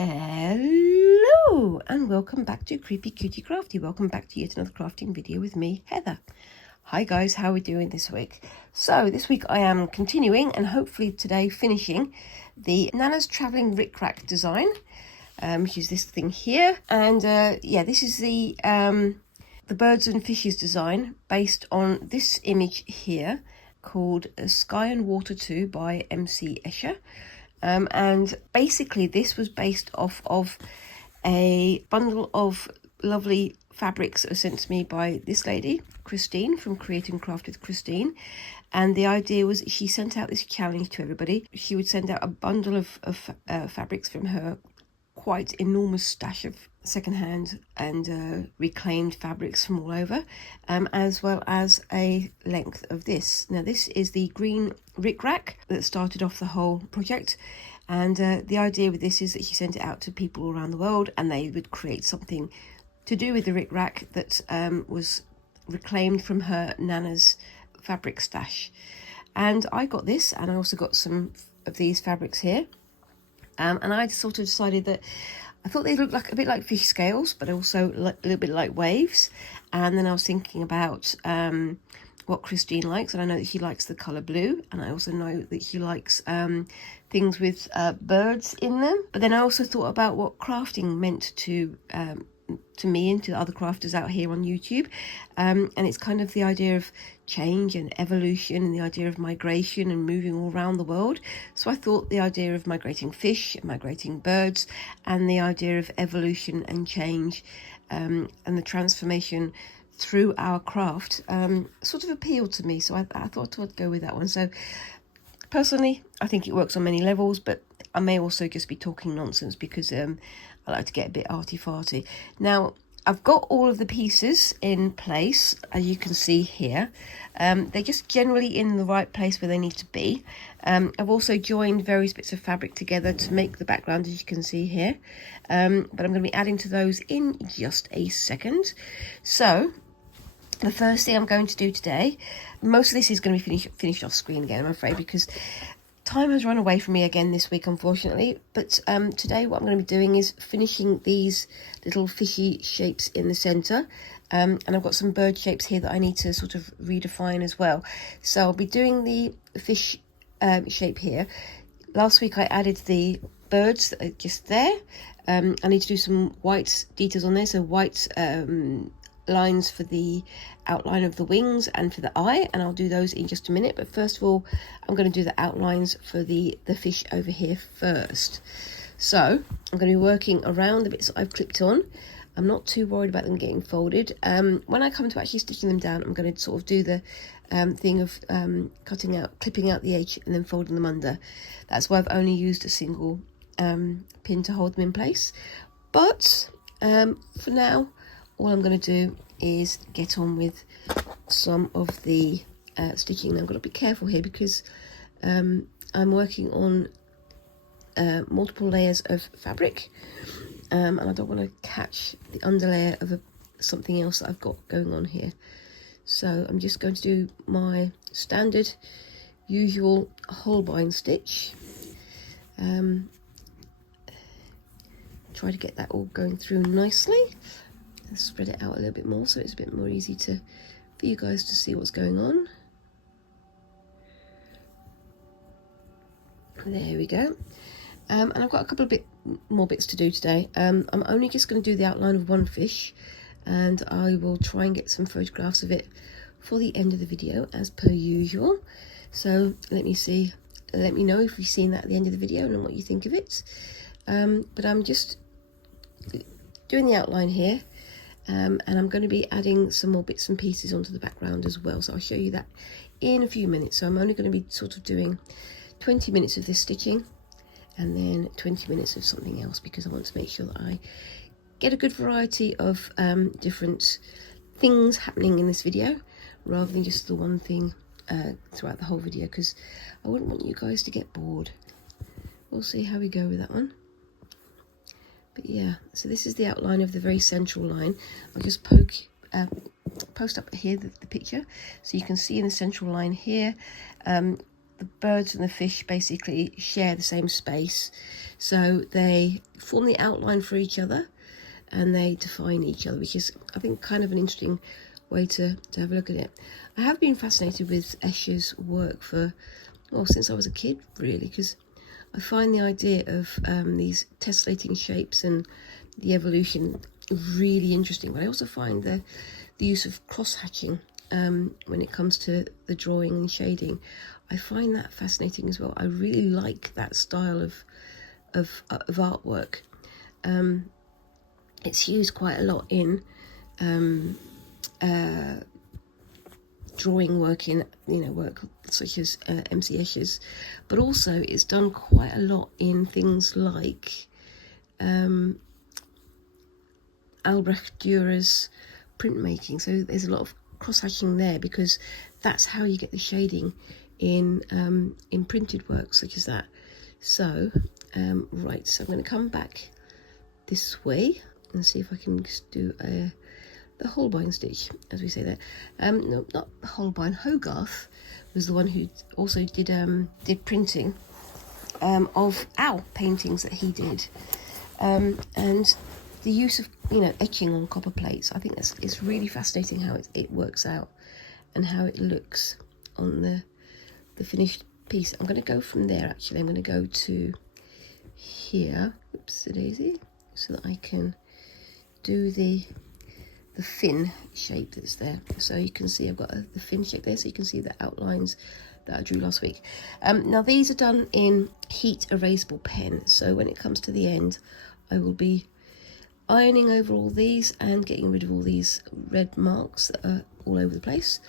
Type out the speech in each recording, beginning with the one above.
Hello and welcome back to Creepy Cutie Crafty. Welcome back to yet another crafting video with me, Heather. Hi guys, how are we doing this week? So this week I am continuing and hopefully today finishing the Nanna's Travelling Rick Rack design, which is this thing here. And yeah, this is the birds and fishes design based on this image here called Sky and Water 2 by MC Escher. And basically this was based off of a bundle of lovely fabrics that were sent to me by this lady, Christine, from Create and Craft with Christine. And the idea was she sent out this challenge to everybody. She would send out a bundle of fabrics from her quite enormous stash of secondhand and reclaimed fabrics from all over, as well as a length of this. Now this is the green Rick Rack that started off the whole project, and the idea with this is that she sent it out to people all around the world and they would create something to do with the Rick Rack that was reclaimed from her Nana's fabric stash. And I got this, and I also got some of these fabrics here. And I sort of decided that I thought they looked like a bit like fish scales, but also a little bit like waves. And then I was thinking about what Christine likes, and I know that she likes the colour blue, and I also know that she likes things with birds in them. But then I also thought about what crafting meant to me and to other crafters out here on YouTube, and it's kind of the idea of change and evolution and the idea of migration and moving all around the world. So I thought the idea of migrating fish, migrating birds, and the idea of evolution and change and the transformation through our craft sort of appealed to me, so I thought I'd go with that one. So personally I think it works on many levels, but I may also just be talking nonsense because I like to get a bit arty-farty. Now, I've got all of the pieces in place, as you can see here. They're just generally in the right place where they need to be. I've also joined various bits of fabric together to make the background, as you can see here. But I'm going to be adding to those in just a second. So, the first thing I'm going to do today, most of this is going to be finished off screen again, I'm afraid, because time has run away from me again this week, unfortunately. But today what I'm going to be doing is finishing these little fishy shapes in the centre. And I've got some bird shapes here that I need to sort of redefine as well. So I'll be doing the fish shape here. Last week I added the birds that are just there. I need to do some white details on there, so white lines for the outline of the wings and for the eye, and I'll do those in just a minute. But first of all, I'm going to do the outlines for the fish over here first. So I'm going to be working around the bits that I've clipped on. I'm not too worried about them getting folded. When I come to actually stitching them down, I'm going to sort of do the thing of clipping out the edge and then folding them under. That's why I've only used a single pin to hold them in place. But for now, all I'm going to do is get on with some of the stitching. Now, I've got to be careful here because I'm working on multiple layers of fabric, and I don't want to catch the underlayer of something else that I've got going on here. So I'm just going to do my standard usual holbein stitch. Try to get that all going through nicely. Spread it out a little bit more so it's a bit more easy for you guys to see what's going on. There we go. And I've got a couple of more bits to do today. I'm only just going to do the outline of one fish, and I will try and get some photographs of it for the end of the video as per usual. So let me know if you've seen that at the end of the video and what you think of it. But I'm just doing the outline here. And I'm going to be adding some more bits and pieces onto the background as well, so I'll show you that in a few minutes. So I'm only going to be sort of doing 20 minutes of this stitching and then 20 minutes of something else, because I want to make sure that I get a good variety of different things happening in this video rather than just the one thing throughout the whole video, because I wouldn't want you guys to get bored. We'll see how we go with that one. But yeah, so this is the outline of the very central line. I'll just post up here the picture so you can see in the central line here the birds and the fish basically share the same space, so they form the outline for each other and they define each other, which is, I think, kind of an interesting way to have a look at it. I have been fascinated with Escher's work since I was a kid, really, because I find the idea of these tessellating shapes and the evolution really interesting, but I also find the use of cross-hatching when it comes to the drawing and shading. I find that fascinating as well. I really like that style of artwork. It's used quite a lot in drawing work, in work such as MC Escher's, but also it's done quite a lot in things like Albrecht Dürer's printmaking. So there's a lot of cross-hatching there, because that's how you get the shading in printed work such as that. So right, so I'm going to come back this way and see if I can just do the Holbein stitch, as we say there. No, not Holbein. Hogarth was the one who also did printing of owl paintings that he did, and the use of etching on copper plates. I think it's really fascinating how it works out and how it looks on the finished piece. I'm going to go from there. Actually, I'm going to go to here. Oopsie daisy, so that I can do the fin shape that's there. So you can see I've got the fin shape there, so you can see the outlines that I drew last week. Now these are done in heat erasable pen, so when it comes to the end, I will be ironing over all these and getting rid of all these red marks that are all over the place.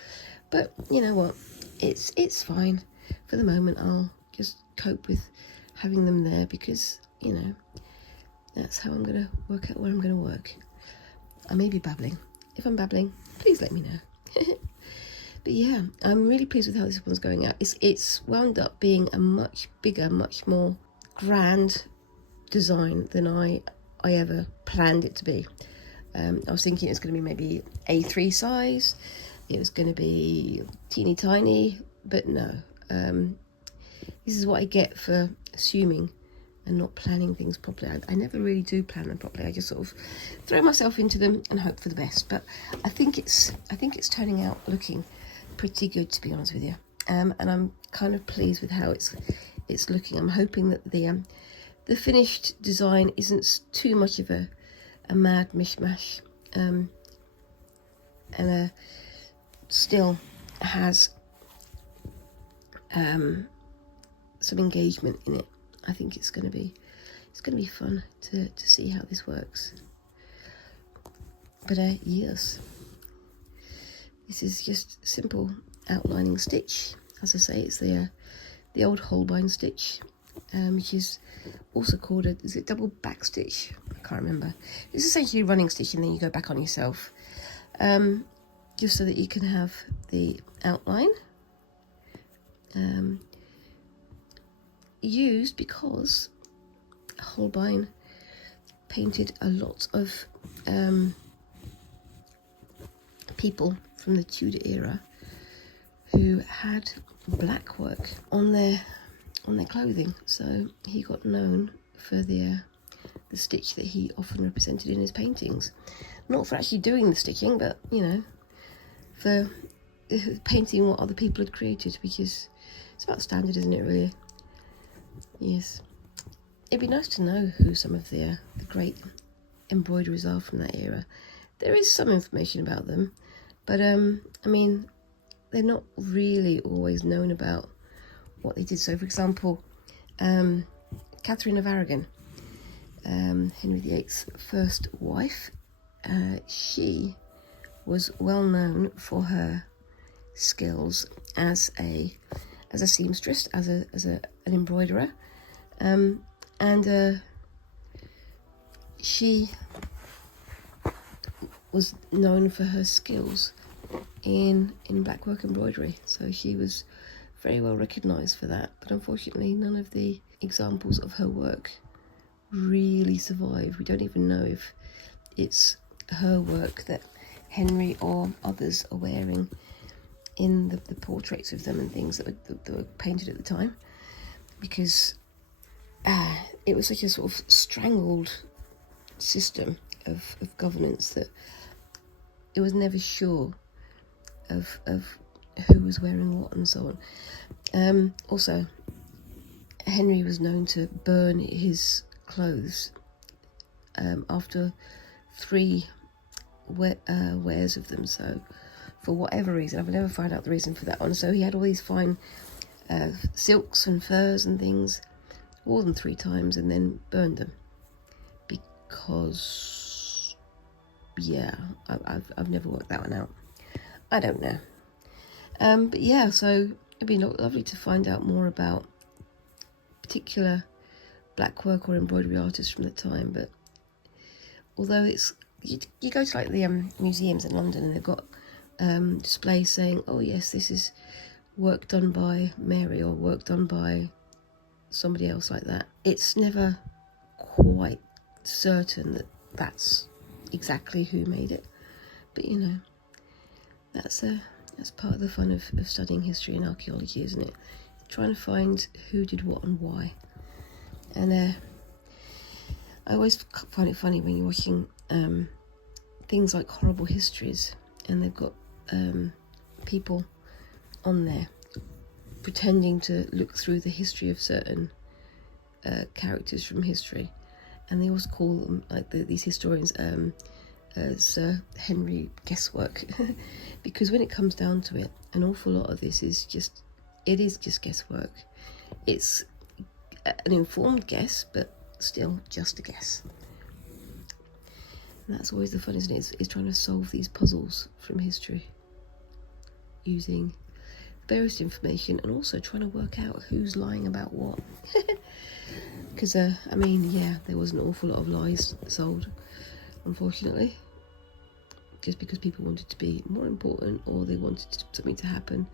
But you know what, it's fine for the moment. I'll just cope with having them there, because that's how I'm going to work out where I'm going to work. I may be babbling. If I'm babbling, please let me know. But yeah, I'm really pleased with how this one's going out. It's wound up being a much bigger, much more grand design than I ever planned it to be. I was thinking it was going to be maybe A3 size. It was going to be teeny tiny, but no. This is what I get for assuming and not planning things properly. I never really do plan them properly. I just sort of throw myself into them and hope for the best. But I think it's turning out looking pretty good, to be honest with you. And I'm kind of pleased with how it's looking. I'm hoping that the finished design isn't too much of a mad mishmash, and still has some engagement in it. I think it's going to be fun to see how this works. But yes, this is just simple outlining stitch. As I say, it's the old Holbein stitch, which is also called is it double back stitch? I can't remember. It's essentially running stitch, and then you go back on yourself, just so that you can have the outline. Used because Holbein painted a lot of people from the Tudor era who had black work on their clothing, so he got known for the stitch that he often represented in his paintings. Not for actually doing the stitching, but for painting what other people had created, because it's about standard, isn't it, really? Yes, it'd be nice to know who some of the great embroiderers are from that era. There is some information about them, but I mean, they're not really always known about what they did. So, for example, Catherine of Aragon, Henry VIII's first wife, she was well known for her skills as a seamstress, as an embroiderer, and she was known for her skills in blackwork embroidery. So she was very well recognised for that. But unfortunately, none of the examples of her work really survive. We don't even know if it's her work that Henry or others are wearing in the portraits of them and things that were painted at the time, because it was such a sort of strangled system of governance that it was never sure of who was wearing what and so on. Also, Henry was known to burn his clothes after 3 wears of them, so for whatever reason, I've never found out the reason for that one. So he had all these fine silks and furs and things, more than 3 times, and then burned them because, yeah, I've never worked that one out. I don't know. But yeah, so it'd be lovely to find out more about particular black work or embroidery artists from the time. But although it's, you go to like the museums in London and they've got displays saying, oh yes, this is work done by Mary or work done by somebody else like that, it's never quite certain that that's exactly who made it. But you know, that's part of the fun of studying history and archaeology, isn't it? Trying to find who did what and why. And I always find it funny when you're watching things like Horrible Histories, and they've got people on there pretending to look through the history of certain characters from history, and they always call them, like these historians, Sir Henry Guesswork, because when it comes down to it, an awful lot of this is just guesswork. It's an informed guess, but still just a guess. And that's always the fun, isn't it? Is trying to solve these puzzles from history using various information, and also trying to work out who's lying about what. Because I mean, yeah, there was an awful lot of lies sold, unfortunately, just because people wanted to be more important, or they wanted something to happen,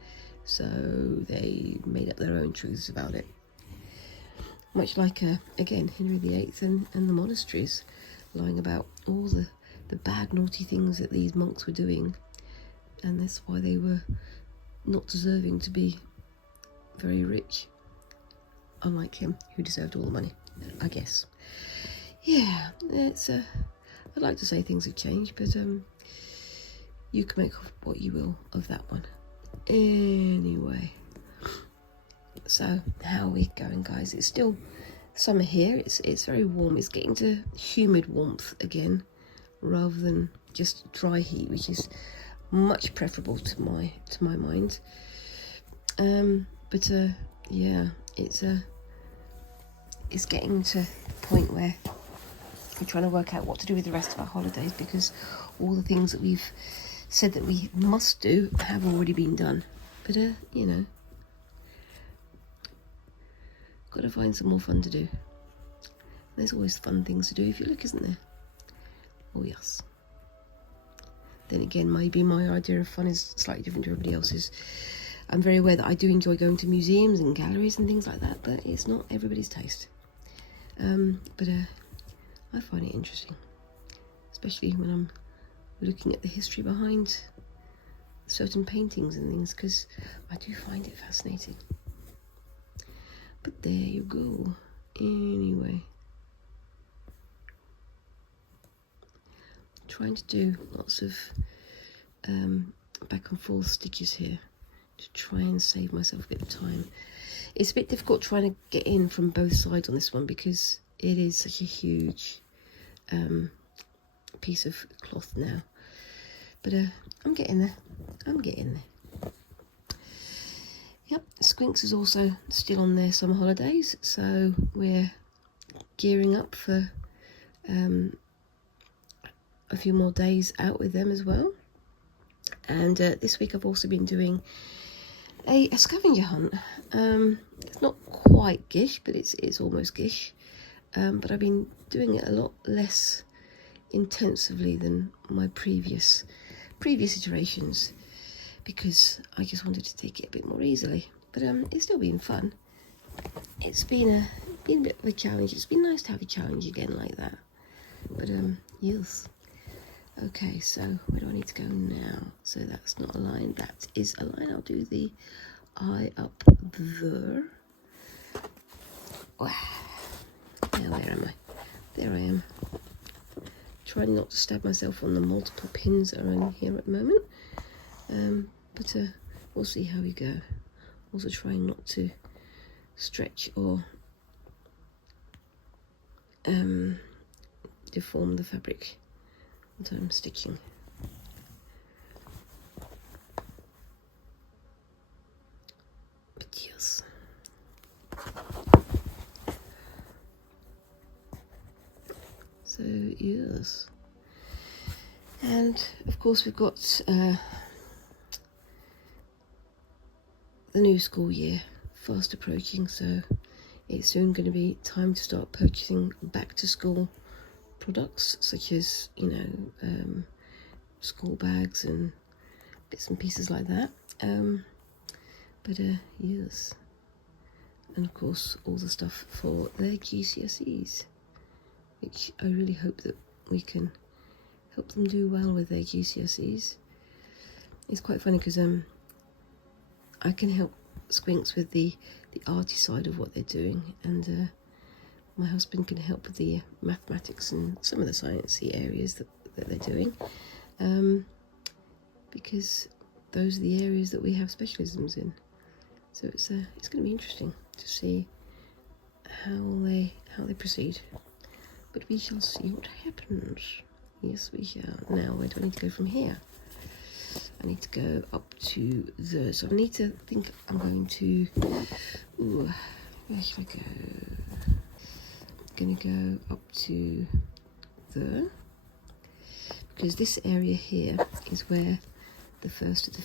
so they made up their own truths about it. Much like again, Henry VIII and the monasteries lying about all the bad, naughty things that these monks were doing, and that's why they were not deserving to be very rich, unlike him, who deserved all the money, I guess. Yeah, it's I'd like to say things have changed, but you can make what you will of that one. Anyway, so how are we going, guys? It's still summer here. It's very warm. It's getting to humid warmth again, rather than just dry heat, which is much preferable to my mind. But yeah, it's getting to the point where we're trying to work out what to do with the rest of our holidays, because all the things that we've said that we must do have already been done. But you know, got to find some more fun to do. There's always fun things to do if you look, isn't there? Oh yes. Then again, maybe my idea of fun is slightly different to everybody else's. I'm very aware that I do enjoy going to museums and galleries and things like that, but it's not everybody's taste. But I find it interesting, especially when I'm looking at the history behind certain paintings and things, because I do find it fascinating. But there you go. Anyway, trying to do lots of back and forth stitches here to try and save myself a bit of time. It's a bit difficult trying to get in from both sides on this one, because it is such a huge piece of cloth now. But I'm getting there. Yep, Squinks is also still on their summer holidays, so we're gearing up for a few more days out with them as well. And this week I've also been doing a scavenger hunt. It's not quite gish, but it's almost gish. But I've been doing it a lot less intensively than my previous iterations, because I just wanted to take it a bit more easily. But it's still been fun. It's been a bit of a challenge. It's been nice to have a challenge again like that. But yes, Okay, so where do I need to go now? So that's not a line, that is a line. I'll do the eye up there. Wow. Now where am I? There I am. Trying not to stab myself on the multiple pins that are in here at the moment. But we'll see how we go. Also trying not to stretch or deform the fabric that I'm stitching. But yes. So yes. And of course we've got the new school year fast approaching, so it's soon going to be time to start purchasing back to school products, such as, you know, school bags and bits and pieces like that. But yes, and of course all the stuff for their GCSEs, which I really hope that we can help them do well with their GCSEs. It's quite funny because I can help Squinks with the arty side of what they're doing, and my husband can help with the mathematics and some of the sciencey areas that they're doing, because those are the areas that we have specialisms in. So it's going to be interesting to see how they proceed. But we shall see what happens. Yes, we shall. Now, where do I need to go from here? I need to go up to the... So I need to think I'm going to... Ooh, where should I go? I'm going to go up to there. Because this area here is where the first of the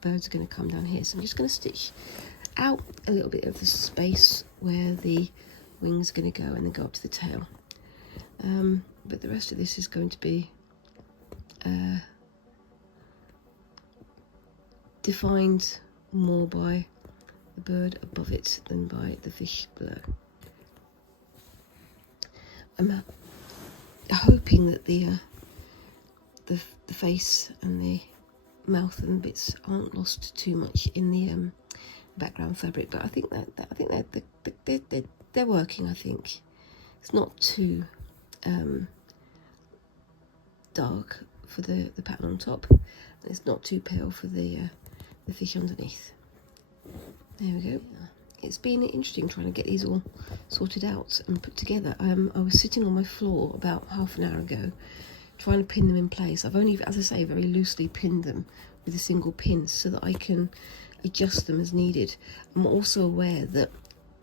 birds are going to come down here. So I'm just going to stitch out a little bit of the space where the wings are going to go and then go up to the tail. But the rest of this is going to be defined more by the bird above it than by the fish below. I'm hoping that the face and the mouth and bits aren't lost too much in the background fabric, but I think they're working. I think it's not too dark for the pattern on top, and it's not too pale for the fish underneath. There we go. It's been interesting trying to get these all sorted out and put together. I was sitting on my floor about half an hour ago trying to pin them in place. I've only, as I say, very loosely pinned them with a single pin so that I can adjust them as needed. I'm also aware that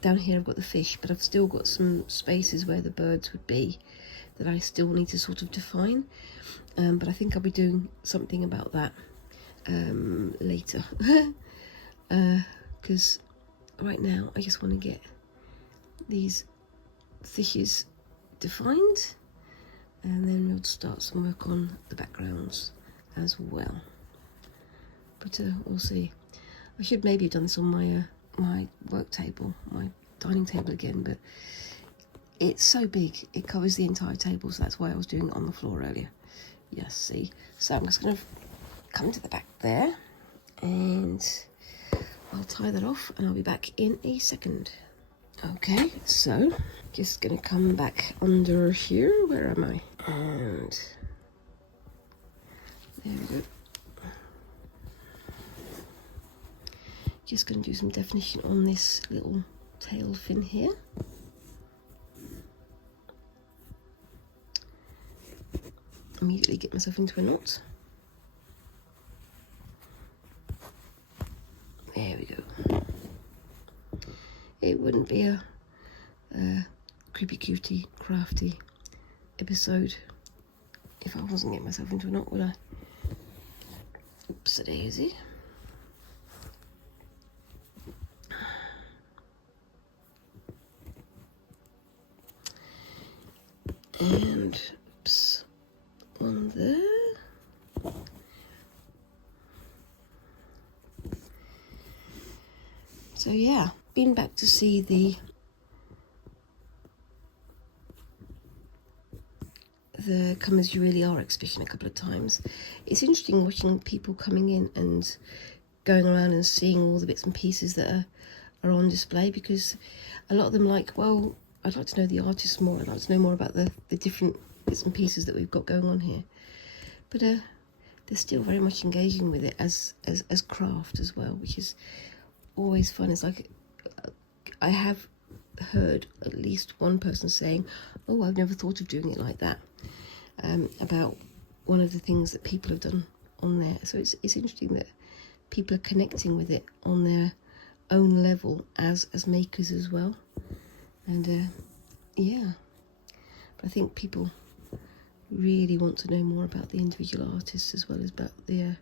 down here I've got the fish, but I've still got some spaces where the birds would be that I still need to sort of define. But I think I'll be doing something about that later. Because right now I just want to get these fishes defined, and then we'll start some work on the backgrounds as well. But we'll see. I should maybe have done this on my my work table, my dining table again, but it's so big it covers the entire table, so that's why I was doing it on the floor earlier. Yes, see. So I'm just going to come to the back there, and I'll tie that off, and I'll be back in a second. Okay, so just going to come back under here. Where am I? And there we go. Just going to do some definition on this little tail fin here. Immediately get myself into a knot. There we go. It wouldn't be a creepy cutie crafty episode if I wasn't getting myself into a knot, would I? Oops a daisy. And oops, one there. So yeah, been back to see the the Come As You Really Are exhibition a couple of times. It's interesting watching people coming in and going around and seeing all the bits and pieces that are on display, because a lot of them like, well, I'd like to know the artists more, I'd like to know more about the different bits and pieces that we've got going on here. But they're still very much engaging with it as craft as well, which is always fun. It's like, I have heard at least one person saying, oh, I've never thought of doing it like that, about one of the things that people have done on there. So it's interesting that people are connecting with it on their own level as makers as well. And yeah, but I think people really want to know more about the individual artists as well as about the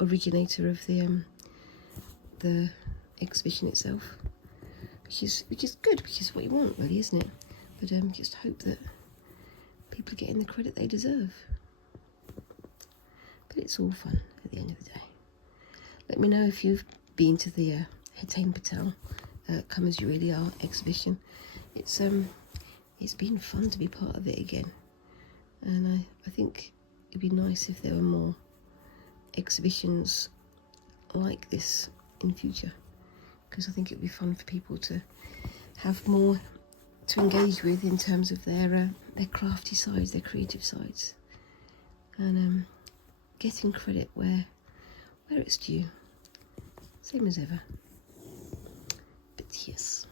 originator of the exhibition itself, which is good, which is what you want, really, isn't it? But just hope that people are getting the credit they deserve. But it's all fun at the end of the day. Let me know if you've been to the Hitain Patel Come As You Really Are exhibition. It's been fun to be part of it again, and I think it'd be nice if there were more exhibitions like this in future, because I think it'd be fun for people to have more to engage with in terms of their crafty sides, their creative sides, and getting credit where it's due, same as ever. But yes,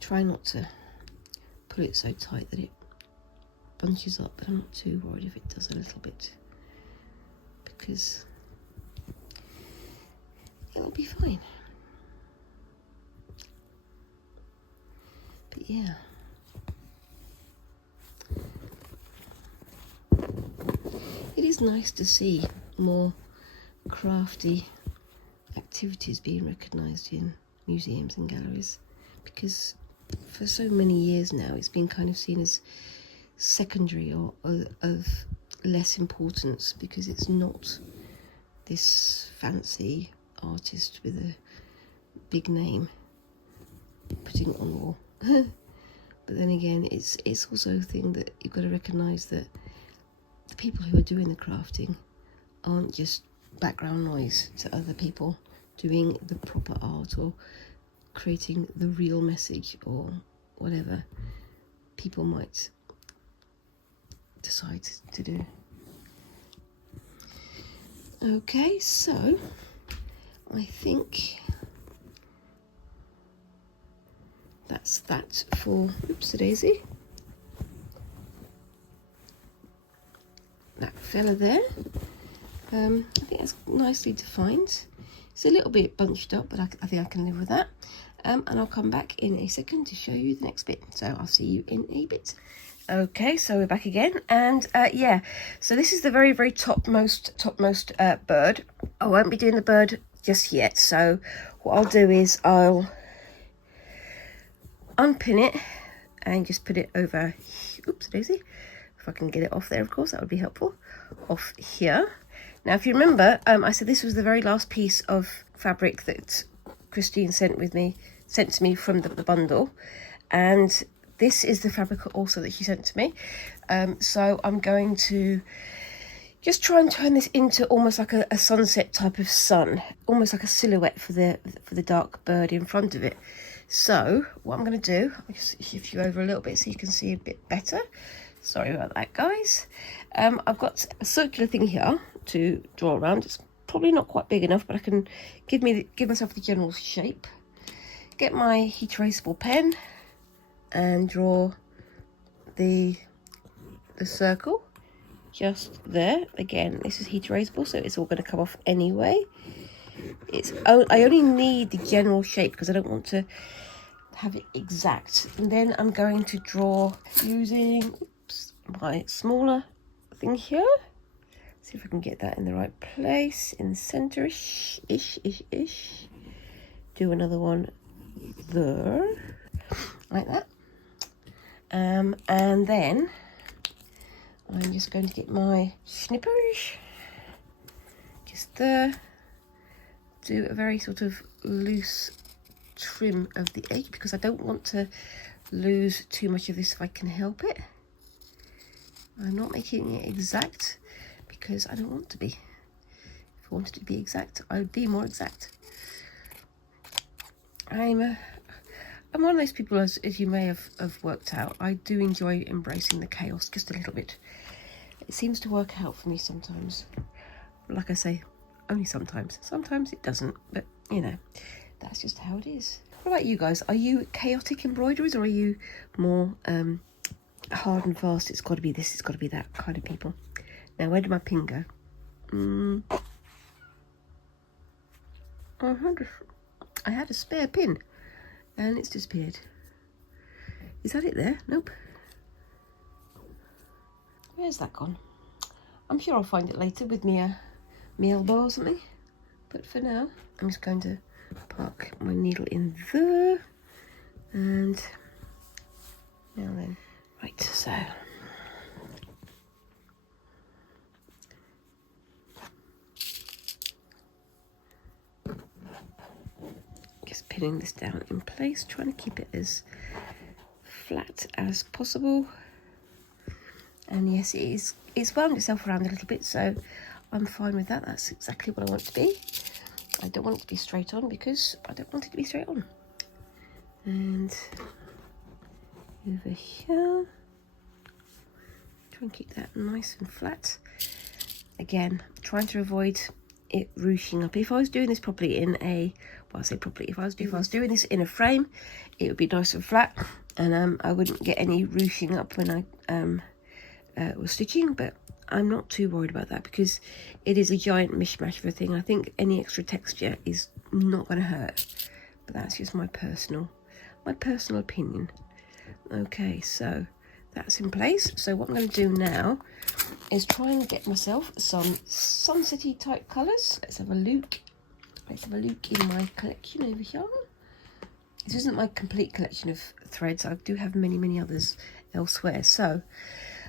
try not to pull it so tight that it bunches up, but I'm not too worried if it does a little bit, because it'll be fine. But yeah, it is nice to see more crafty activities being recognised in museums and galleries, because for so many years now it's been kind of seen as secondary or of less importance, because it's not this fancy artist with a big name putting it on the wall. But then again, it's also a thing that you've got to recognise that the people who are doing the crafting aren't just background noise to other people doing the proper art or creating the real message or whatever people might decide to do. Okay, so I think that's that for oops-a-daisy. That fella there. I think that's nicely defined. It's a little bit bunched up, but I think I can live with that. And I'll come back in a second to show you the next bit. So I'll see you in a bit. Okay, so we're back again, and yeah, so this is the very, very topmost bird. I won't be doing the bird just yet, so what I'll do is I'll unpin it and just put it over, oops-a-daisy, if I can get it off there, of course, that would be helpful, off here. Now, if you remember, I said this was the very last piece of fabric that Christine sent to me from the bundle, and this is the fabric also that she sent to me. So I'm going to just try and turn this into almost like a sunset type of sun, almost like a silhouette for the dark bird in front of it. So what I'm going to do, I'll just shift you over a little bit so you can see a bit better. Sorry about that, guys. I've got a circular thing here to draw around. It's probably not quite big enough, but I can give myself the general shape. Get my heat erasable pen and draw the circle just there. Again, this is heat erasable, so it's all going to come off anyway. I only need the general shape because I don't want to have it exact. And then I'm going to draw using my smaller thing here. See if I can get that in the right place, in the center-ish. Do another one there, like that. And then I'm just going to get my snippers just there, do a very sort of loose trim of the edge because I don't want to lose too much of this if I can help it. I'm not making it exact because I don't want to be. If I wanted to be exact, I would be more exact. I'm one of those people, as you may have worked out, I do enjoy embracing the chaos just a little bit. It seems to work out for me sometimes. Like I say, only sometimes. Sometimes it doesn't, but you know, that's just how it is. What about you guys? Are you chaotic embroiderers, or are you more hard and fast? It's got to be this, it's got to be that kind of people. Now, where did my pin go? I had a spare pin and it's disappeared. Is that it there? Nope. Where's that gone? I'm sure I'll find it later with me elbow or something. But for now, I'm just going to park my needle in there. And now then, right, so just pinning this down in place, trying to keep it as flat as possible. And yes, it's wound itself around a little bit, so I'm fine with that. That's exactly what I want it to be. I don't want it to be straight on because I don't want it to be straight on. And over here, try and keep that nice and flat. Again, trying to avoid it ruching up. If I was doing this properly in a, well, I say properly, if I was doing this in a frame, it would be nice and flat, and I wouldn't get any ruching up when I was stitching. But I'm not too worried about that because it is a giant mishmash of a thing. I think any extra texture is not going to hurt, but that's just my personal opinion. Okay, so that's in place. So what I'm going to do now is try and get myself some sunsetty type colours. Let's have a look. In my collection over here. This isn't my complete collection of threads. I do have many others elsewhere. So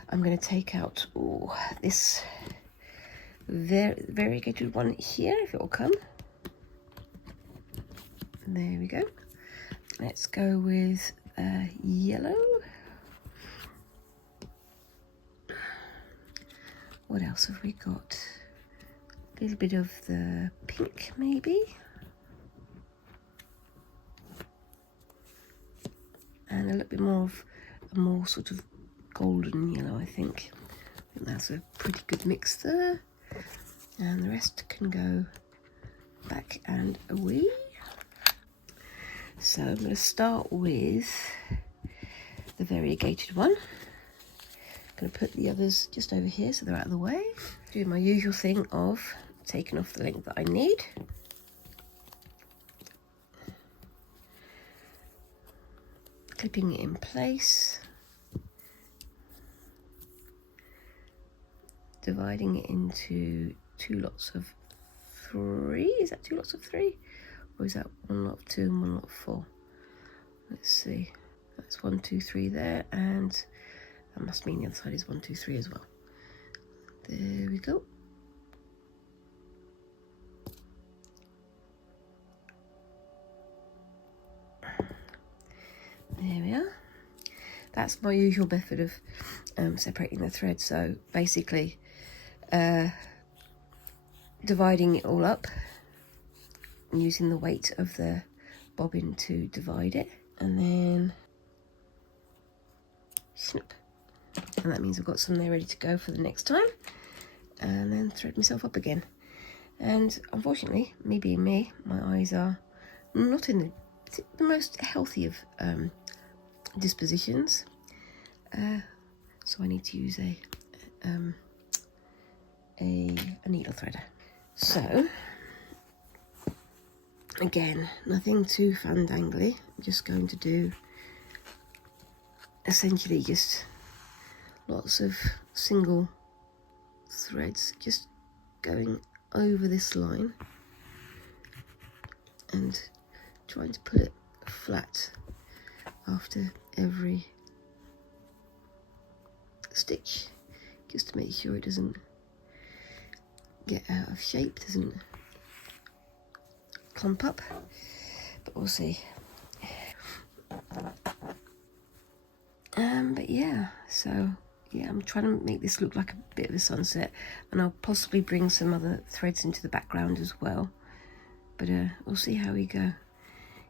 I'm going to take out this variegated one here, if it will come. There we go. Let's go with yellow. What else have we got? A little bit of the pink, maybe. And a little bit more of a more sort of golden yellow, I think. That's a pretty good mix there. And the rest can go back and away. So I'm going to start with the variegated one. I'm going to put the others just over here so they're out of the way. Do my usual thing of taking off the length that I need. Clipping it in place. Dividing it into 2 lots of 3. Is that 2 lots of 3? Or is that 1 lot of 2 and 1 lot of 4? Let's see. That's 1, 2, 3 there, and that must mean the other side is 1, 2, 3 as well. There we go. There we are. That's my usual method of separating the thread. So basically dividing it all up and using the weight of the bobbin to divide it, and then snip. And that means I've got some there ready to go for the next time, and then thread myself up again. And unfortunately, me being me, my eyes are not in the most healthy of dispositions, so I need to use a needle threader. So again, nothing too fandangly. I'm just going to do essentially just lots of single threads, just going over this line and trying to pull it flat after every stitch, just to make sure it doesn't get out of shape, doesn't clump up, but we'll see. But yeah, so yeah, I'm trying to make this look like a bit of a sunset, and I'll possibly bring some other threads into the background as well. But we'll see how we go.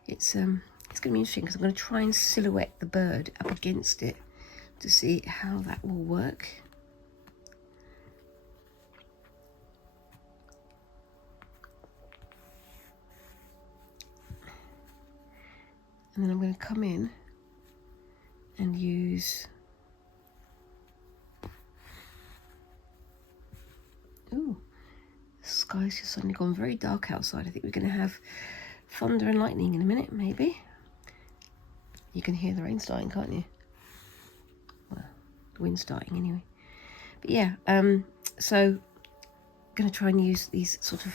It's going to be interesting because I'm going to try and silhouette the bird up against it to see how that will work. And then I'm going to come in and use, ooh, the sky's just suddenly gone very dark outside. I think we're going to have thunder and lightning in a minute, maybe. You can hear the rain starting, can't you? Well, the wind starting anyway. But yeah, so I'm going to try and use these sort of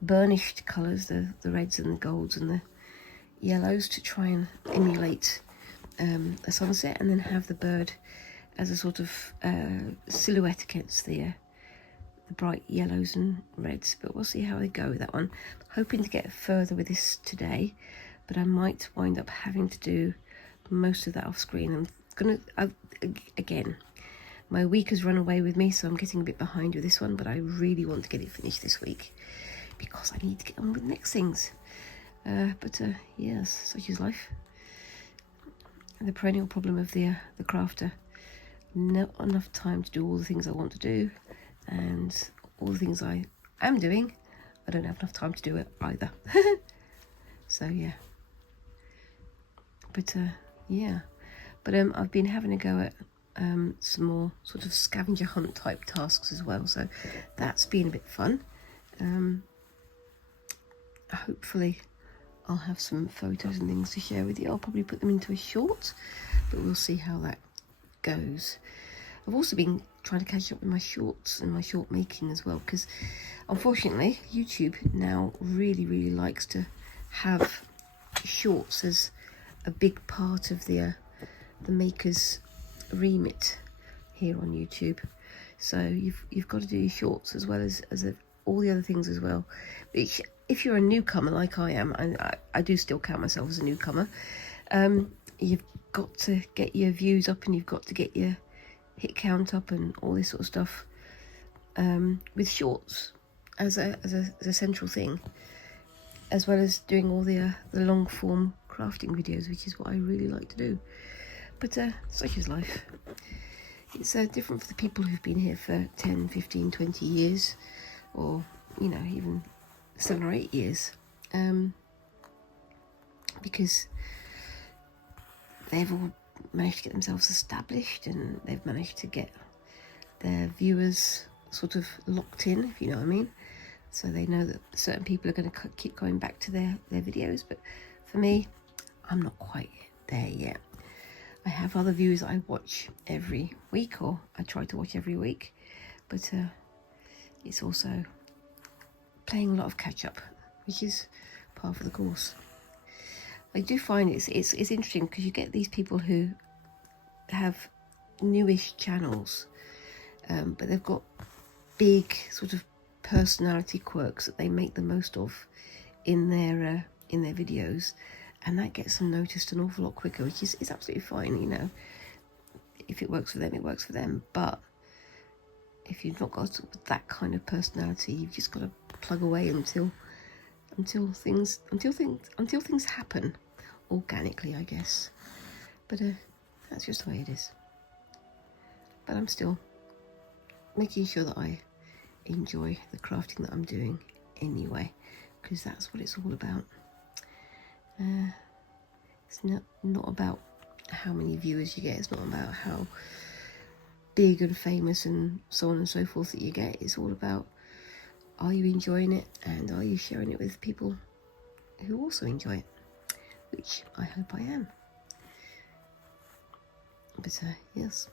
burnished colours, the reds and the golds and the yellows, to try and emulate a sunset, and then have the bird as a sort of silhouette against the bright yellows and reds. But we'll see how I go with that one. Hoping to get further with this today, but I might wind up having to do most of that off screen. I'm gonna again, my week has run away with me, so I'm getting a bit behind with this one, but I really want to get it finished this week because I need to get on with next things. But yes, such is life. The perennial problem of the crafter: not enough time to do all the things I want to do, and all the things I am doing, I don't have enough time to do it either. So yeah. But yeah. But I've been having a go at some more sort of scavenger hunt type tasks as well, so that's been a bit fun. Hopefully I'll have some photos and things to share with you. I'll probably put them into a short, but we'll see how that goes. I've also been trying to catch up with my shorts and my short making as well, because unfortunately YouTube now really likes to have shorts as a big part of the maker's remit here on YouTube. So you've got to do your shorts as well as all the other things as well, which, if you're a newcomer like I am, and I do still count myself as a newcomer, you've got to get your views up, and you've got to get your hit count up and all this sort of stuff, with shorts as a central thing, as well as doing all the long form crafting videos, which is what I really like to do. But such is life. It's different for the people who've been here for 10, 15, 20 years, or even 7 or 8 years, because they've all managed to get themselves established, and they've managed to get their viewers sort of locked in, if you know what I mean. So they know that certain people are going to keep going back to their videos. But for me, I'm not quite there yet. I have other viewers I watch every week, or I try to watch every week, but it's also playing a lot of catch up, which is part of the course. I do find it's interesting, because you get these people who have newish channels, but they've got big sort of personality quirks that they make the most of in their videos, and that gets them noticed an awful lot quicker, which is absolutely fine. If it works for them, it works for them. But if you've not got that kind of personality, you've just got to plug away until things happen organically, I guess. But that's just the way it is. But I'm still making sure that I enjoy the crafting that I'm doing anyway, because that's what it's all about. It's not about how many viewers you get. It's not about how big and famous and so on and so forth that you get. It's all about, are you enjoying it, and are you sharing it with people who also enjoy it, which I hope I am. But yes,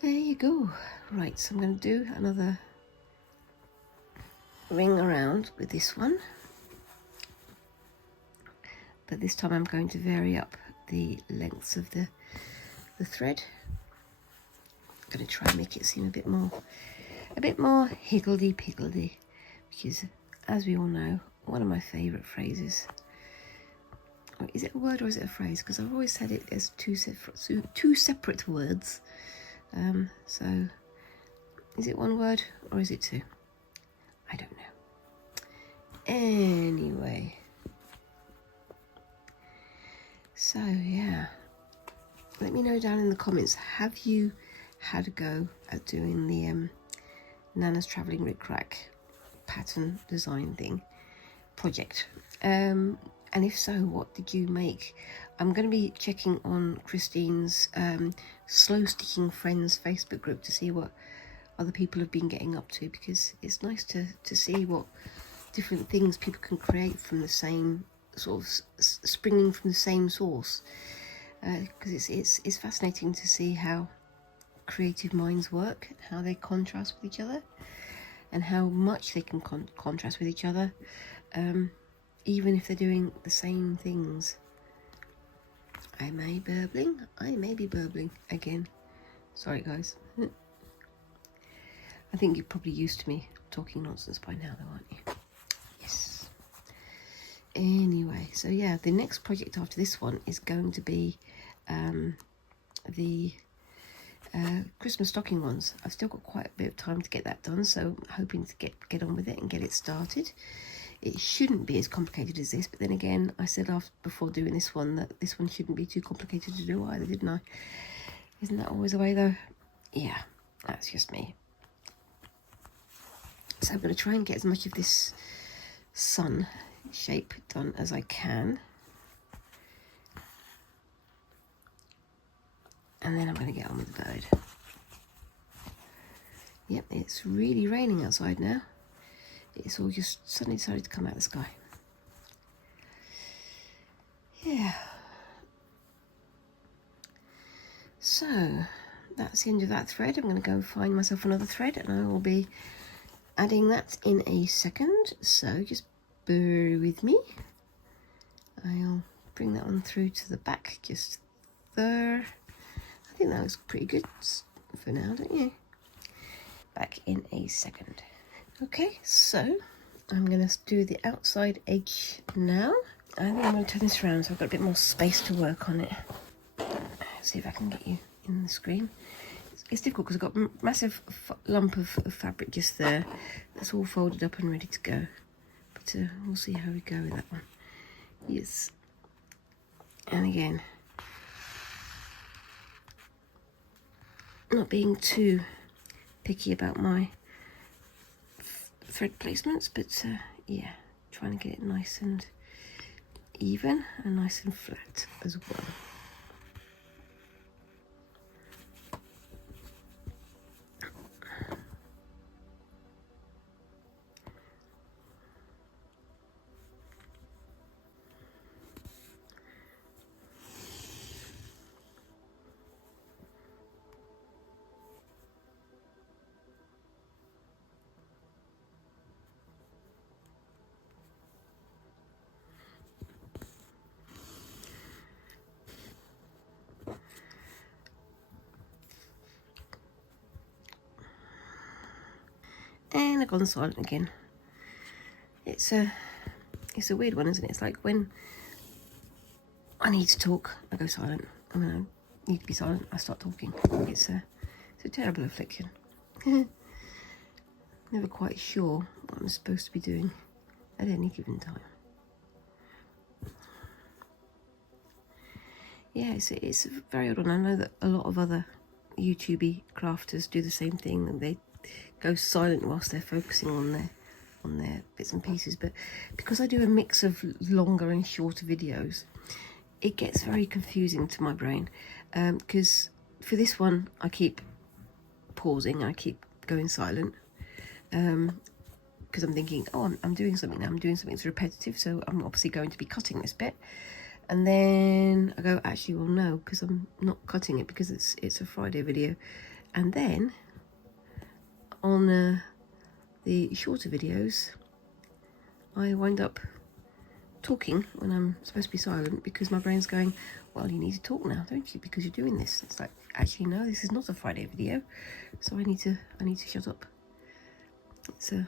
there you go. Right, so I'm going to do another ring around with this one, but this time I'm going to vary up the lengths of the thread. I'm going to try and make it seem a bit more higgledy-piggledy, which is, as we all know, one of my favourite phrases, Is it a word or is it a phrase? Because I've always said it as two separate words. So is it one word or is it two? I don't know. Anyway, so yeah, let me know down in the comments, have you had a go at doing the Nanna's Travelling Rickrack pattern design thing project? And if so, what did you make? I'm going to be checking on Christine's Slow Sticking Friends Facebook group to see what other people have been getting up to, because it's nice to see what different things people can create from the same sort of springing from the same source, because it's fascinating to see how creative minds work, how they contrast with each other, and how much they can contrast with each other, even if they're doing the same things. I may be burbling again. Sorry guys. I think you're probably used to me talking nonsense by now though, aren't you? Yes. Anyway, so yeah, the next project after this one is going to be the Christmas stocking ones. I've still got quite a bit of time to get that done, so I'm hoping to get on with it and get it started. It shouldn't be as complicated as this, but then again, I said before doing this one that this one shouldn't be too complicated to do either, didn't I? Isn't that always the way though? Yeah, that's just me. So I'm going to try and get as much of this sun shape done as I can. And then I'm going to get on with the bird. Yep, it's really raining outside now. It's all just suddenly decided to come out of the sky. Yeah. So that's the end of that thread. I'm going to go and find myself another thread, and I will be adding that in a second. So just bear with me. I'll bring that one through to the back, just there. I think that looks pretty good for now, don't you? Back in a second. Okay, so I'm going to do the outside edge now. I think I'm going to turn this around so I've got a bit more space to work on it. Let's see if I can get you in the screen. It's difficult because I've got a massive lump of fabric just there. That's all folded up and ready to go. But we'll see how we go with that one. Yes. And again, not being too picky about my thread placements, but yeah, trying to get it nice and even and nice and flat as well. And I've gone silent again. It's a weird one, isn't it? It's like when I need to talk, I go silent. And when I need to be silent, I start talking. It's a terrible affliction. Never quite sure what I'm supposed to be doing at any given time. Yeah, it's a very odd one. I know that a lot of other YouTubey crafters do the same thing, and they go silent whilst they're focusing on their bits and pieces. But because I do a mix of longer and shorter videos, it gets very confusing to my brain. Because for this one, I keep pausing, I keep going silent. Because I'm thinking, oh, I'm doing something now. I'm doing something that's repetitive, so I'm obviously going to be cutting this bit. And then I go, actually, well, no, because I'm not cutting it because it's a Friday video. And then on the shorter videos, I wind up talking when I'm supposed to be silent because my brain's going, well, you need to talk now, don't you? Because you're doing this. It's like, actually, no, this is not a Friday video, so I need to shut up. It's an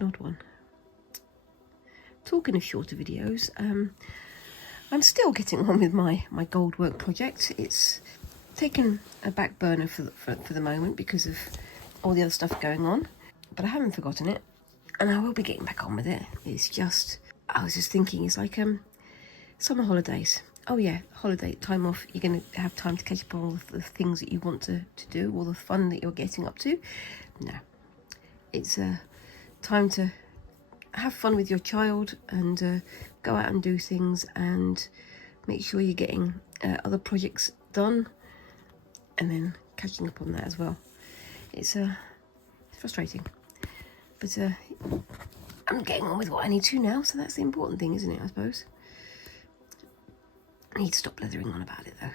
odd one. Talking of shorter videos, I'm still getting on with my gold work project. It's taken a back burner for the moment because of all the other stuff going on, but I haven't forgotten it, and I will be getting back on with it. It's just, I was just thinking, it's like summer holidays. Oh yeah, holiday time off. You're going to have time to catch up on all the things that you want to do, all the fun that you're getting up to. No, it's time to have fun with your child and go out and do things and make sure you're getting other projects done, and then catching up on that as well. It's frustrating, but I'm getting on with what I need to now, so that's the important thing, isn't it, I suppose. I need to stop blethering on about it though.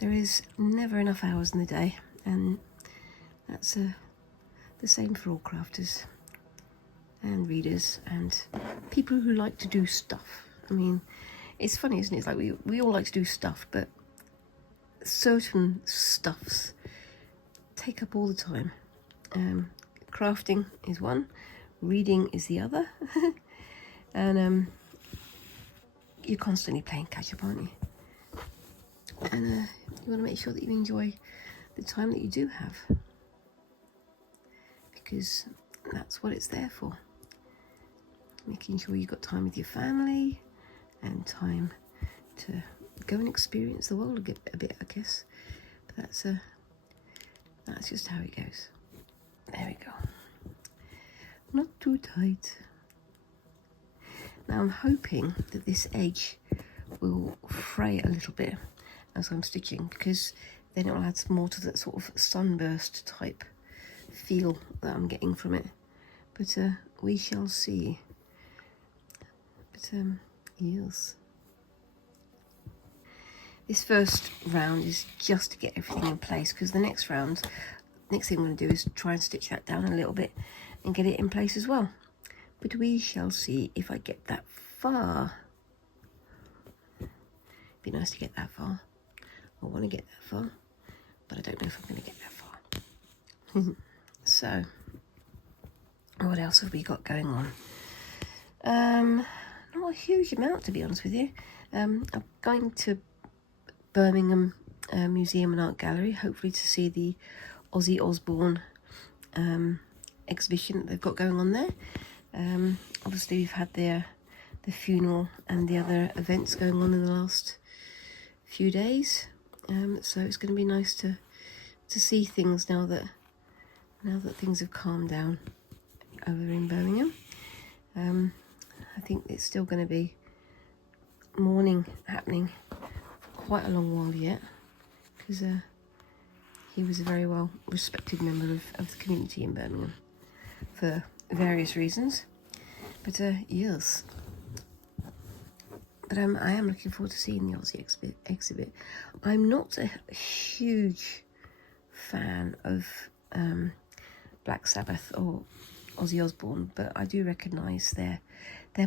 There is never enough hours in the day, and that's the same for all crafters and readers and people who like to do stuff. I mean, it's funny, isn't it? It's like we all like to do stuff, but certain stuffs take up all the time. Crafting is one, reading is the other, and you're constantly playing catch up, aren't you? And you want to make sure that you enjoy the time that you do have, because that's what it's there for. Making sure you've got time with your family and time to go and experience the world a bit, I guess. But that's just how it goes. There we go. Not too tight. Now I'm hoping that this edge will fray a little bit as I'm stitching, because then it will add more to that sort of sunburst type feel that I'm getting from it. But we shall see. But yes. This first round is just to get everything in place, because the next thing I'm going to do is try and stitch that down a little bit and get it in place as well. But we shall see if I get that far. Be nice to get that far. I want to get that far, but I don't know if I'm going to get that far. So, what else have we got going on? Not a huge amount, to be honest with you. I'm going to Birmingham Museum and Art Gallery, hopefully to see the Ozzy Osbourne exhibition that they've got going on there. Obviously we've had the funeral and the other events going on in the last few days, so it's going to be nice to see things now that things have calmed down over in Birmingham. I think it's still going to be mourning happening for quite a long while yet, because he was a very well respected member of the community in Birmingham for various reasons. But yes, but I am looking forward to seeing the Ozzy exhibit. I'm not a huge fan of Black Sabbath or Ozzy Osbourne, but I do recognise their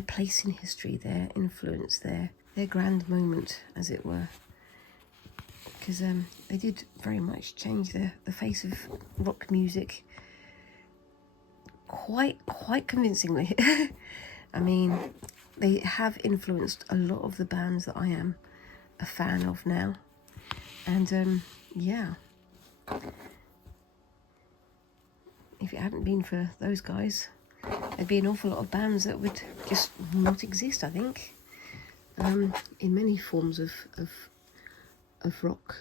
place in history, their influence, their grand moment, as it were, because they did very much change the face of rock music quite convincingly. I mean, they have influenced a lot of the bands that I am a fan of now, and yeah, if it hadn't been for those guys, there'd be an awful lot of bands that would just not exist, I think, in many forms of rock.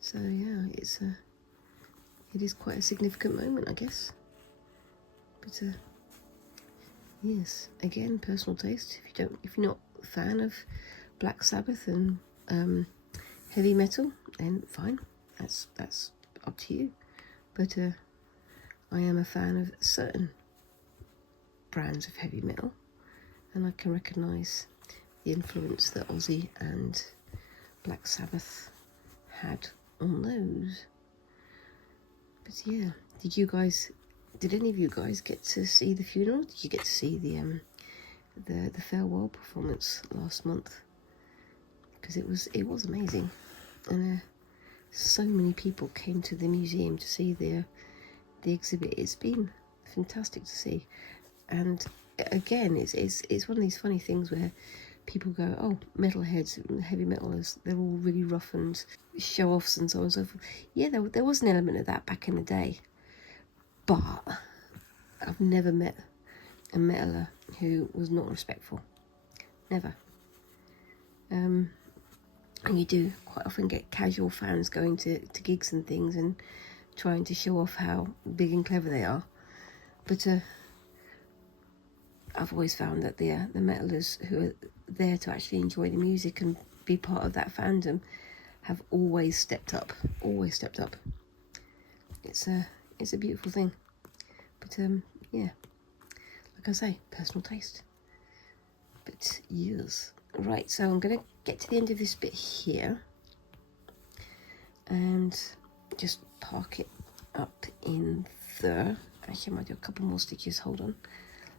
So yeah, it is quite a significant moment, I guess. But yes, again, personal taste. If you're not a fan of Black Sabbath and heavy metal, then fine, that's up to you. But I am a fan of certain brands of heavy metal, and I can recognise the influence that Ozzy and Black Sabbath had on those. But yeah, did any of you guys get to see the funeral? Did you get to see the farewell performance last month? Because it was amazing, and so many people came to the museum to see the exhibit. It's been fantastic to see, and again, it's one of these funny things where people go, oh, metalheads, heavy metalers, they're all really rough and show-offs and so on and so forth. Yeah, there was an element of that back in the day. But I've never met a metaler who was not respectful. Never. And you do quite often get casual fans going to gigs and things and trying to show off how big and clever they are. But I've always found that the metalers who are there to actually enjoy the music and be part of that fandom have always stepped up. Always stepped up. It's a beautiful thing. But yeah, like I say, personal taste. But yes. Right, so I'm going to get to the end of this bit here and just park it up in there. Actually, I might do a couple more stitches. Hold on.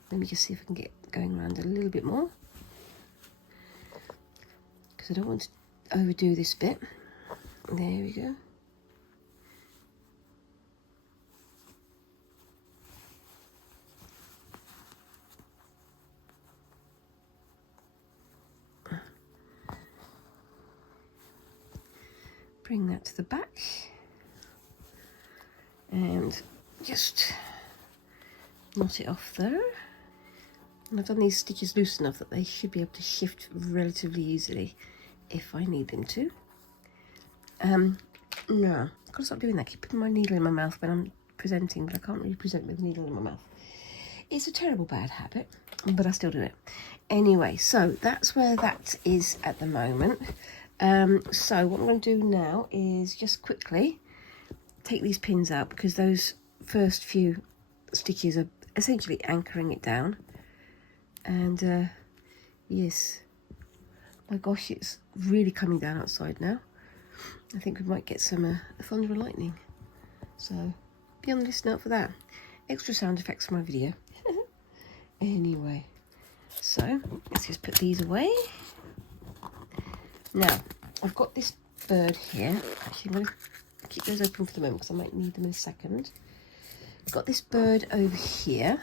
Let me just see if I can get going around a little bit more, because I don't want to overdo this bit. There we go. Bring that to the back and just knot it off there. And I've done these stitches loose enough that they should be able to shift relatively easily if I need them to. No, I've got to stop doing that. Keep putting my needle in my mouth when I'm presenting, but I can't really present with a needle in my mouth. It's a terrible bad habit, but I still do it. Anyway, so that's where that is at the moment. So what I'm going to do now is just quickly take these pins out, because those first few stitches are essentially anchoring it down. And yes, my gosh, it's really coming down outside now. I think we might get some thunder and lightning, so be on the listen out for that. Extra sound effects for my video. Anyway, so let's just put these away. Now I've got this bird here. Actually, I'm going to keep those open for the moment because I might need them in a second. I've got this bird over here.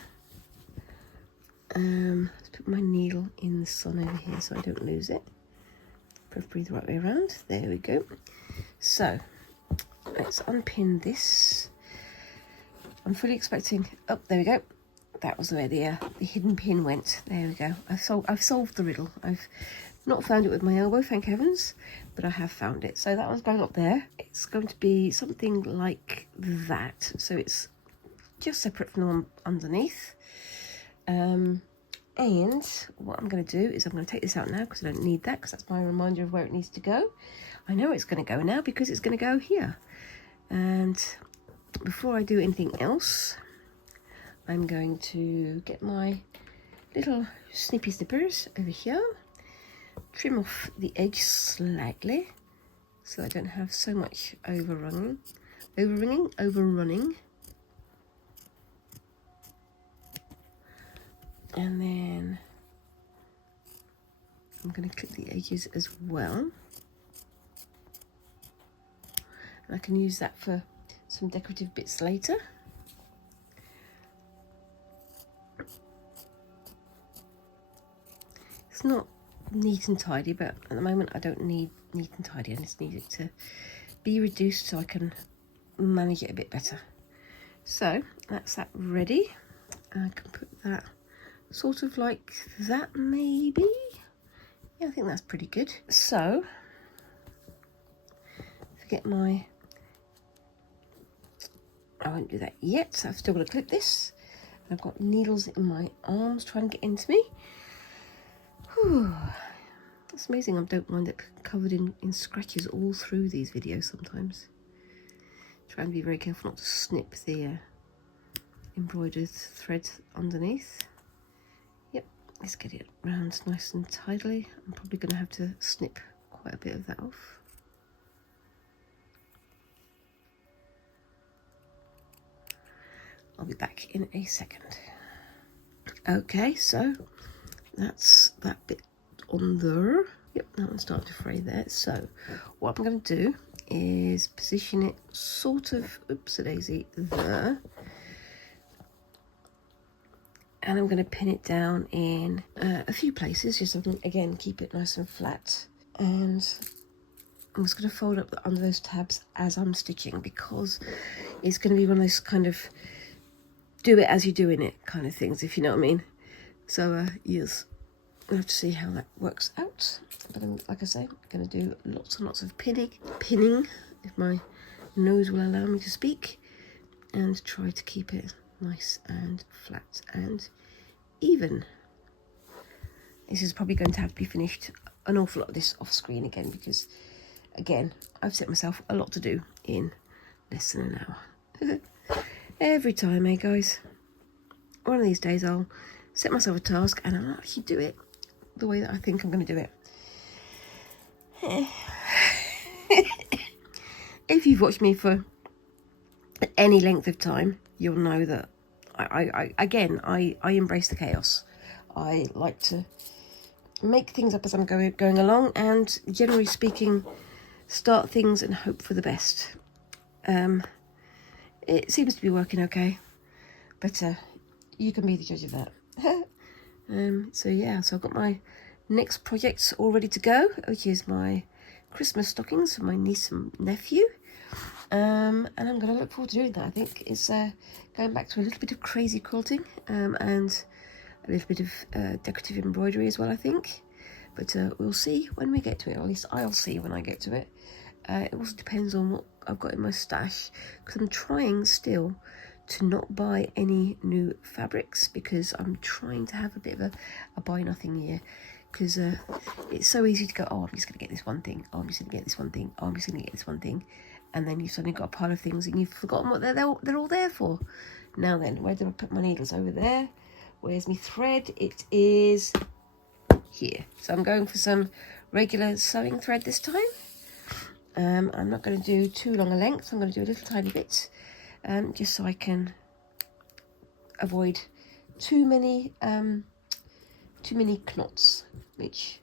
Let's put my needle in the sun over here so I don't lose it. Preferably the right way around. There we go. So let's unpin this. I'm fully expecting. Oh, there we go. That was where the hidden pin went. There we go. I've solved the riddle. I've not found it with my elbow, thank heavens, but I have found it. So that one's going up there. It's going to be something like that. So it's just separate from the one underneath. And what I'm going to do is I'm going to take this out now because I don't need that, because that's my reminder of where it needs to go. I know it's going to go now because it's going to go here. And before I do anything else, I'm going to get my little snippy snippers over here, trim off the edge slightly so I don't have so much overrunning. And then I'm going to clip the edges as well. And I can use that for some decorative bits later. It's not neat and tidy, but at the moment I don't need neat and tidy. I just need it to be reduced so I can manage it a bit better. So that's that ready. I can put that sort of like that, maybe. Yeah, I think that's pretty good. So forget my, I won't do that yet. I've still got to clip this. I've got needles in my arms trying to get into me. Whew. It's amazing I don't mind it covered in scratches all through these videos sometimes. Try and be very careful not to snip the embroidered thread underneath. Yep, let's get it round nice and tidily. I'm probably going to have to snip quite a bit of that off. I'll be back in a second. Okay, so that's that bit on there. Yep, that one's starting to fray there. So what I'm going to do is position it sort of, oops-a-daisy, there. And I'm going to pin it down in a few places, just so I can, again, keep it nice and flat. And I'm just going to fold up under those tabs as I'm stitching, because it's going to be one of those kind of do it as you're doing it kind of things, if you know what I mean. So, yes, we'll have to see how that works out. But like I say, I'm going to do lots and lots of pinning, if my nose will allow me to speak, and try to keep it nice and flat and even. This is probably going to have to be finished an awful lot of this off screen again, because again, I've set myself a lot to do in less than an hour. Every time, eh guys? One of these days I'll set myself a task and I'll actually do it the way that I think I'm going to do it. If you've watched me for any length of time, you'll know that I embrace the chaos. I like to make things up as I'm going along, and generally speaking, start things and hope for the best. It seems to be working okay, but you can be the judge of that. So yeah, so I've got my next projects all ready to go, which is my Christmas stockings for my niece and nephew. And I'm going to look forward to doing that. I think it's going back to a little bit of crazy quilting, and a little bit of decorative embroidery as well, I think. But we'll see when we get to it, or at least I'll see when I get to it. It also depends on what I've got in my stash, because I'm trying still to not buy any new fabrics, because I'm trying to have a bit of a buy nothing year, because it's so easy to go, oh, I'm just going to get this one thing, oh, I'm just going to get this one thing, oh, I'm just going to get this one thing, and then you've suddenly got a pile of things and you've forgotten what they're all there for. Now then, where did I put my needles? Over there. Where's my thread? It is here. So I'm going for some regular sewing thread this time. I'm not going to do too long a length. I'm going to do a little tiny bit, just so I can avoid too many knots, which,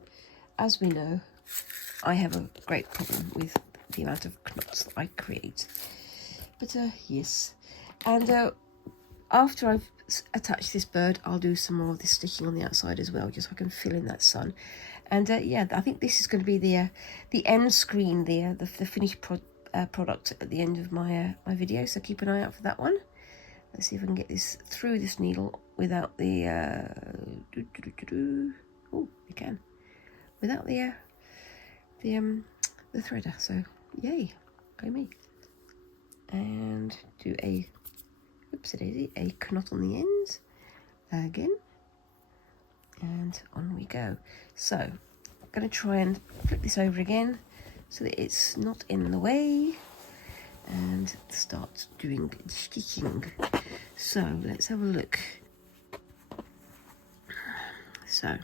as we know, I have a great problem with the amount of knots that I create. But yes, and after I've attached this bird, I'll do some more of this stitching on the outside as well, just so I can fill in that sun. And yeah, I think this is going to be the end screen, the finished product at the end of my my video. So keep an eye out for that one. Let's see if I can get this through this needle without the oh, you can, without the threader. So yay, go me. And do a oopsie-daisy, a knot on the ends again, and on we go. So I'm going to try and flip this over again so that it's not in the way, and start doing stitching. So let's have a look. So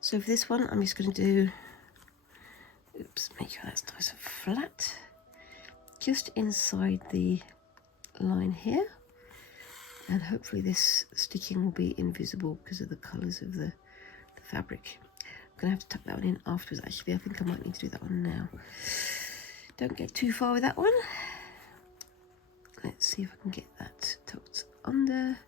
so for this one, I'm just going to do, oops, make sure that's nice and flat, just inside the line here, and hopefully this stitching will be invisible because of the colours of the fabric. I'm going to have to tuck that one in afterwards, actually. I think I might need to do that one now. Don't get too far with that one. Let's see if I can get that tucked under.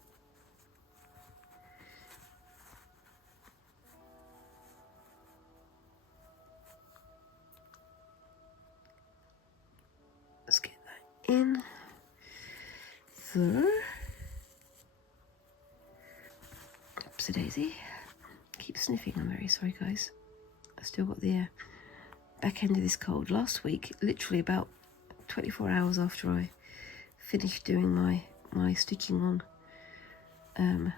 Let's get that in there. Oopsie-daisy. Keep sniffing, I'm very sorry, guys. I've still got the back end of this cold. Last week, literally about 24 hours after I finished doing my stitching on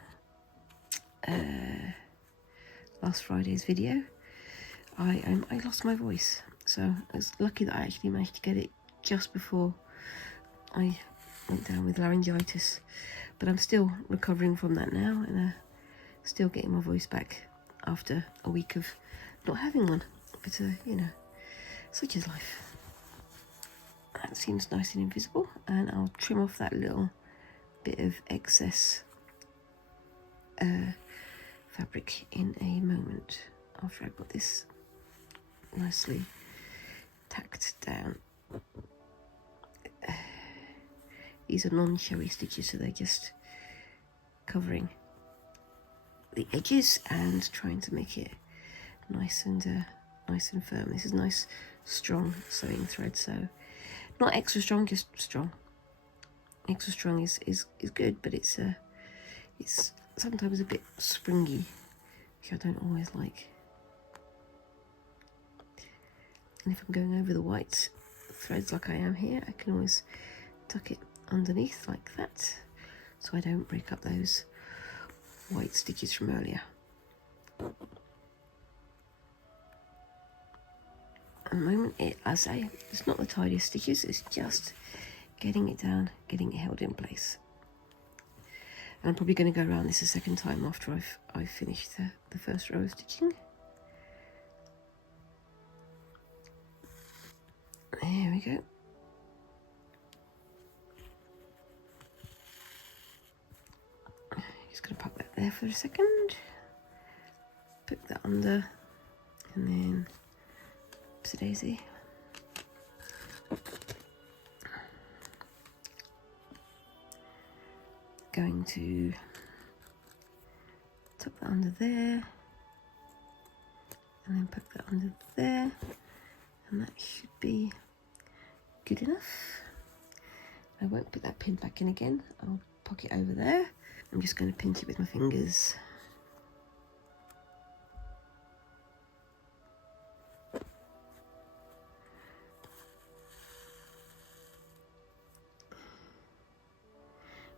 last Friday's video, I lost my voice, so I was lucky that I actually managed to get it just before I went down with laryngitis. But I'm still recovering from that now, and still getting my voice back after a week of not having one. But you know, such is life. That seems nice and invisible, and I'll trim off that little bit of excess fabric in a moment after I've got this nicely tacked down. These are non-showy stitches, so they're just covering the edges and trying to make it nice and firm. This is nice strong sewing thread, so not extra strong, just strong. Extra strong is good, but it's sometimes a bit springy, which I don't always like. And if I'm going over the white threads like I am here, I can always tuck it underneath like that, so I don't break up those white stitches from earlier. At the moment, I say, it's not the tidiest stitches, it's just getting it down, getting it held in place. And I'm probably going to go around this a second time after I've finished the first row of stitching. There we go. Just going to pop that there for a second. Put that under, and then oopsie daisy. Going to tuck that under there, and then put that under there, and that should be good enough. I won't put that pin back in again, I'll poke it over there. I'm just going to pinch it with my fingers.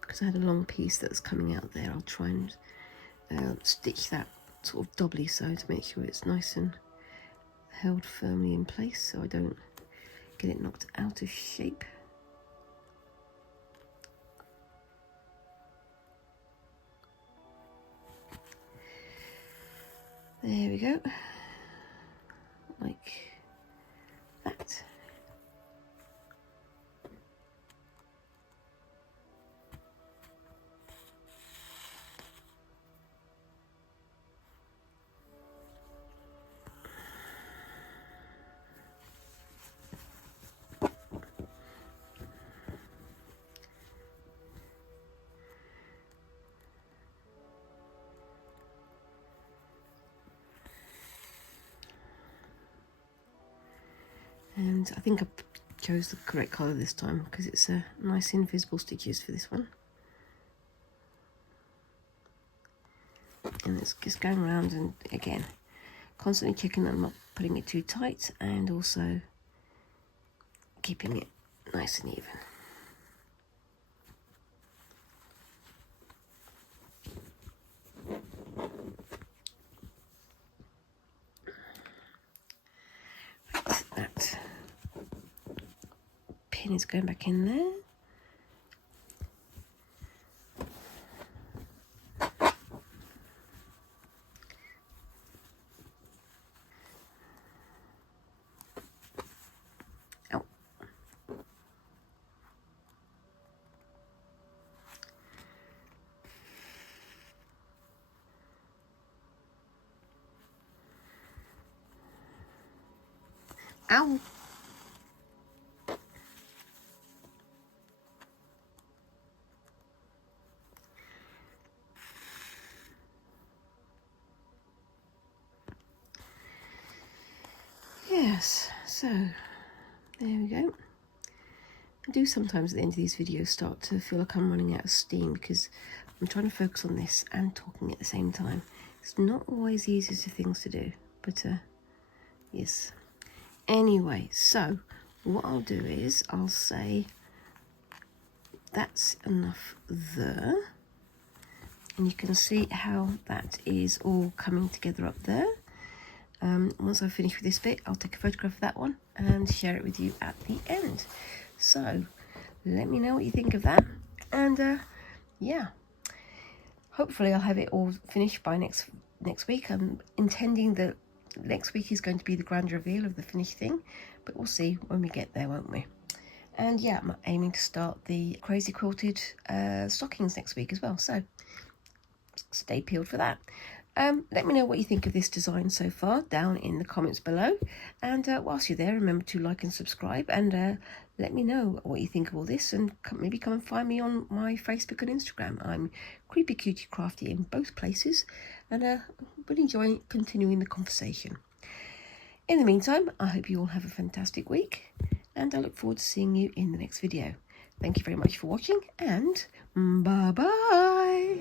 Because I had a long piece that was coming out there, I'll try and stitch that sort of doubly so to make sure it's nice and held firmly in place, so I don't get it knocked out of shape. There we go, like that. And I think I chose the correct colour this time because it's a nice invisible stitches for this one. And it's just going around and again, constantly checking that I'm not putting it too tight and also keeping it nice and even. That pin is going back in there. Ow. Ow. Yes, so there we go. I do sometimes at the end of these videos start to feel like I'm running out of steam because I'm trying to focus on this and talking at the same time. It's not always the easiest of things to do, but yes. Anyway, so what I'll do is I'll say that's enough there, And you can see how that is all coming together up there. Once I've finished with this bit, I'll take a photograph of that one and share it with you at the end. So let me know what you think of that. And yeah, hopefully I'll have it all finished by next week. I'm intending that next week is going to be the grand reveal of the finished thing, but we'll see when we get there, won't we? And yeah, I'm aiming to start the crazy quilted stockings next week as well, so stay peeled for that. Let me know what you think of this design so far down in the comments below, and whilst you're there, remember to like and subscribe, and let me know what you think of all this, and maybe come and find me on my Facebook and Instagram. I'm Creepy Cutie Crafty in both places, and will enjoy continuing the conversation. In the meantime, I hope you all have a fantastic week, and I look forward to seeing you in the next video. Thank you very much for watching, and bye-bye.